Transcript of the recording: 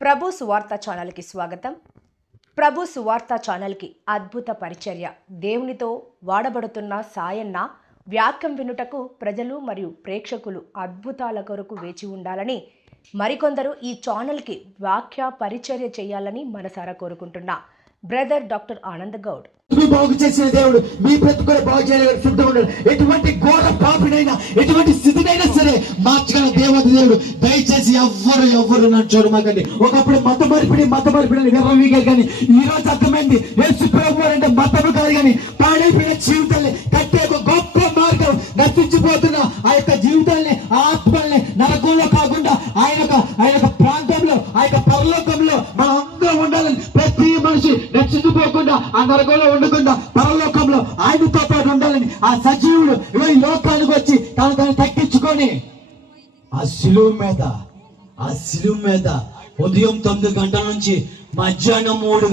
ప్రభు సువార్త ఛానల్కి స్వాగతం. ప్రభు సువార్త ఛానల్కి అద్భుత పరిచర్య. దేవునితో వాడబడుతున్న సాయన్న వ్యాఖ్యం వినుటకు ప్రజలు మరియు ప్రేక్షకులు అద్భుతాల కొరకు వేచి ఉండాలని మరికొందరు ఈ ఛానల్కి వాక్య పరిచర్య చేయాలని మనసారా కోరుకుంటున్నా. Brother doctor Anand Goud. బాగు చేసిన దేవుడు మీ బ్రతుకు కూడా బాగు చేయగలిగిన శుద్ధం ఉండాలి ఎటువంటి ఘోర పాపినైనా ఎటువంటి మార్చగల దేవత దేవుడు. దయచేసి ఎవ్వరు ఎవ్వరు నన్ను చూడమాకండి. ఒకప్పుడు మత మార్పిడి మత మార్పిడి అని విర్రవీగారు కానీ ఈ రోజు అర్థమైంది. యేసు ప్రభు అంటే మతము కాదు కానీ పాడైపోయిన జీవితాన్ని కట్టే ఒక గొప్ప మార్గం నశించిపోతున్న ఆ యొక్క జీవితాన్ని ఆత్మల్ని నరకంలో కాకుండా ఆయన ఆయన యొక్క ప్రాంతంలో ఆ యొక్క పరలోకంలో మనం అందరం ఉండాలని ప్రతి మనిషి నశించిపోకుండా ఆ నరకంలో ఉండకుండా పరలోకంలో ఆయన ఆ సజీవుడు ఇగో ఈ లోకానికి వచ్చి తను తను తగ్గించుకొని ఆ శిలువు మీద ఆ శిలువు మీద ఉదయం తొమ్మిది గంటల నుంచి మధ్యాహ్నం మూడు